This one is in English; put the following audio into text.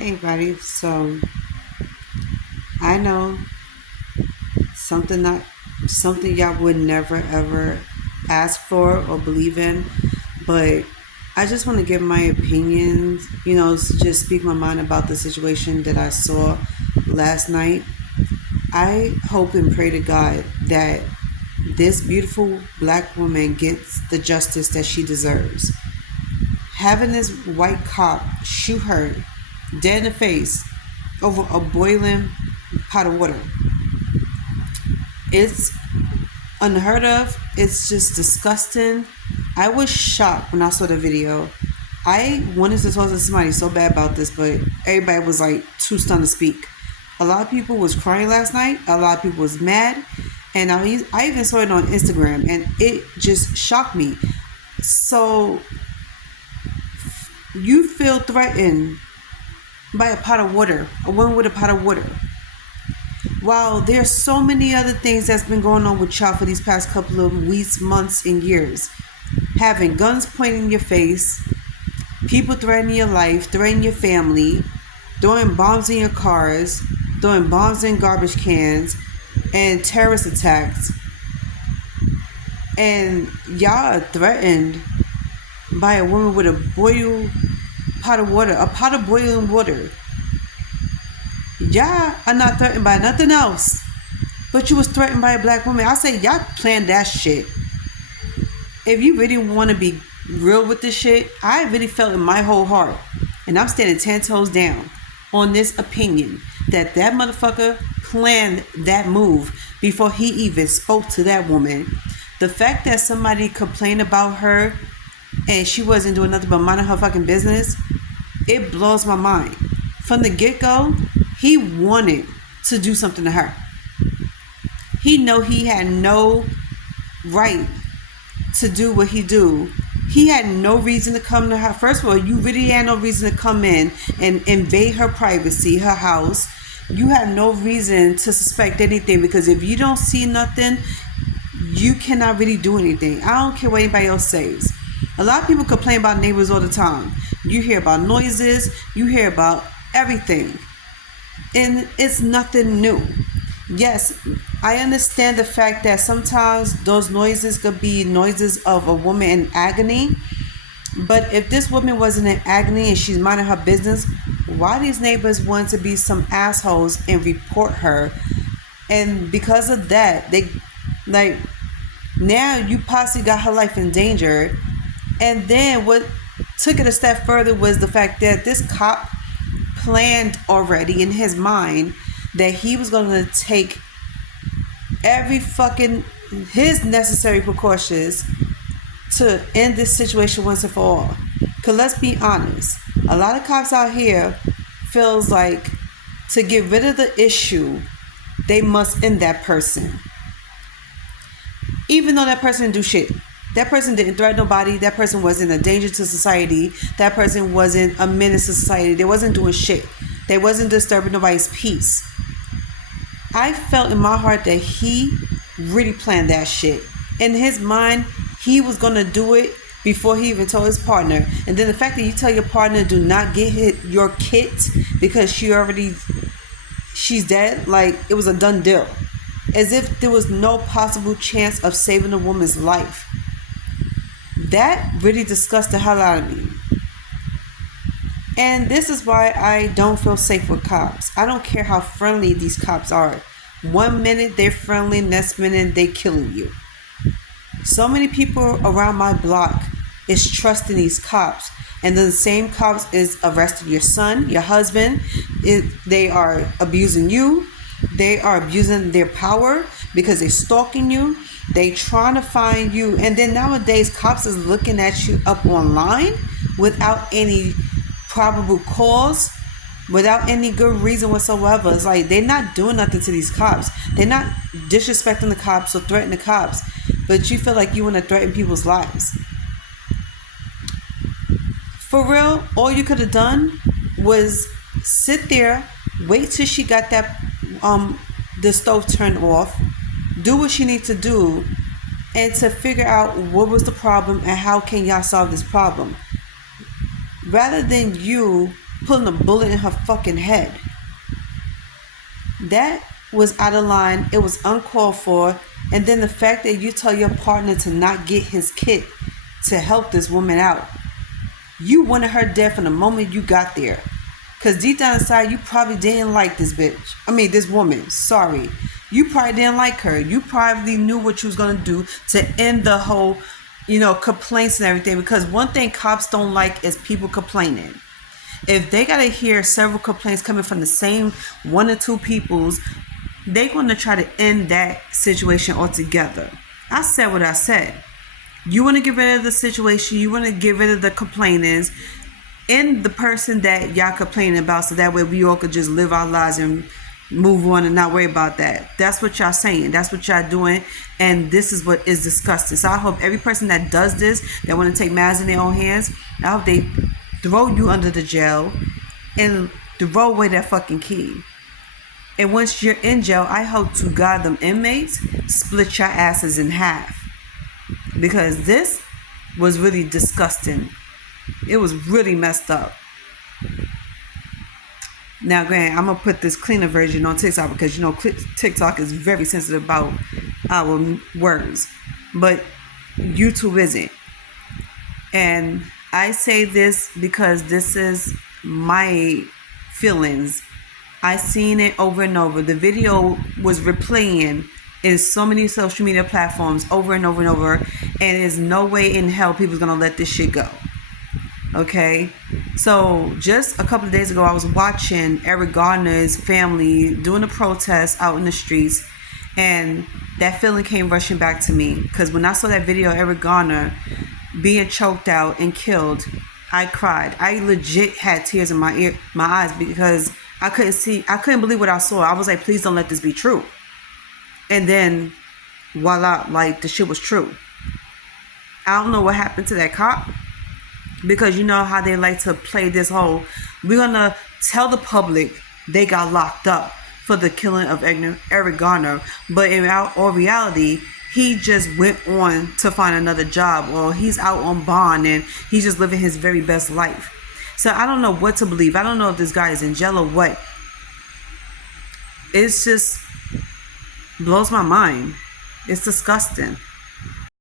Hey, buddy. So I know something not something y'all would never ever ask for or believe in, but I just want to give my opinions. Just speak my mind about the situation that I saw last night. I hope and pray to God that this beautiful black woman gets the justice that she deserves. Having this white cop shoot her dead in the face over a boiling pot of water. It's unheard of. It's just disgusting. I was shocked when I saw the video. I wanted to talk to somebody so bad about this, but everybody was like too stunned to speak. A lot of people was crying last night. A lot of people was mad, and I even saw it on Instagram, and it just shocked me. So you feel threatened by a pot of water, a woman with a pot of water. While there's so many other things that's been going on with y'all for these past couple of weeks, months, and years. Having guns pointing in your face, people threatening your life, threatening your family, throwing bombs in your cars, throwing bombs in garbage cans, and terrorist attacks. And y'all are threatened by a woman with a a pot of boiling water. Y'all are not threatened by nothing else. But you was threatened by a black woman. I say y'all planned that shit. If you really want to be real with this shit, I really felt in my whole heart, and I'm standing 10 toes down on this opinion that motherfucker planned that move before he even spoke to that woman. The fact that somebody complained about her and she wasn't doing nothing but minding her fucking business, it blows my mind. From the get-go, he wanted to do something to her. He know he had no right to do what he do. He had no reason to come to her. First of all, you really had no reason to come in and invade her privacy, her house. You have no reason to suspect anything, because if you don't see nothing, you cannot really do anything. I don't care what anybody else says. A lot of people complain about neighbors all the time. You hear about noises, you hear about everything, and it's nothing new. Yes, I understand the fact that sometimes those noises could be noises of a woman in agony, but if this woman wasn't in agony and she's minding her business, why these neighbors want to be some assholes and report her? And because of that, they like, now you possibly got her life in danger. And then what took it a step further was the fact that this cop planned already in his mind that he was going to take every fucking his necessary precautions to end this situation once and for all. Because let's be honest, a lot of cops out here feels like to get rid of the issue, they must end that person. Even though that person didn't do shit. That person didn't threaten nobody. That person wasn't a danger to society. That person wasn't a menace to society. They wasn't doing shit. They wasn't disturbing nobody's peace. I felt in my heart that he really planned that shit. In his mind, he was going to do it before he even told his partner. And then the fact that you tell your partner, do not get your kit because she's dead, like it was a done deal. As if there was no possible chance of saving a woman's life. That really disgusted the hell out of me. And this is why I don't feel safe with cops. I don't care how friendly these cops are. 1 minute they're friendly, next minute they killing you. So many people around my block is trusting these cops. And then the same cops is arresting your son, your husband. They are abusing you. They are abusing their power because they're stalking you. They trying to find you. And then nowadays, cops is looking at you up online without any probable cause, without any good reason whatsoever. It's like they're not doing nothing to these cops. They're not disrespecting the cops or threatening the cops. But you feel like you want to threaten people's lives. For real, all you could have done was sit there, wait till she got the stove turned off, do what she needs to do, and to figure out what was the problem and how can y'all solve this problem. Rather than you putting a bullet in her fucking head. That was out of line. It was uncalled for. And then the fact that you tell your partner to not get his kit to help this woman out. You wanted her dead from the moment you got there. Because deep down inside, you probably didn't like this bitch. I mean, this woman. Sorry. You probably didn't like her. You probably knew what you was going to do to end the whole, complaints and everything. Because one thing cops don't like is people complaining. If they got to hear several complaints coming from the same one or two peoples, they're going to try to end that situation altogether. I said what I said. You want to get rid of the situation. You want to get rid of the complainants and the person that y'all complaining about, so that way we all could just live our lives and move on and not worry about that. That's what y'all saying. That's what y'all doing. And this is what is disgusting. So I hope every person that does this, that want to take matters in their own hands, I hope they throw you under the jail and throw away that fucking key. And once you're in jail, I hope to God them inmates split your asses in half. Because this was really disgusting. It was really messed up. Now, granted, I'm going to put this cleaner version on TikTok because, TikTok is very sensitive about our words. But YouTube isn't. And I say this because this is my feelings. I seen it over and over. The video was replaying in so many social media platforms over and over and over. And there's no way in hell people's going to let this shit go. Okay? So just a couple of days ago, I was watching Eric Garner's family doing a protest out in the streets. And that feeling came rushing back to me. Because when I saw that video of Eric Garner being choked out and killed, I cried. I legit had tears in my eyes because I couldn't believe what I saw. I was like, please don't let this be true. And then voila, like the shit was true. I don't know what happened to that cop, because you know how they like to play this whole, we're gonna tell the public they got locked up for the killing of Eric Garner, but in all reality, he just went on to find another job, or he's out on bond and he's just living his very best life. So I don't know what to believe. I don't know if this guy is in jail or what. It's just blows my mind. It's disgusting.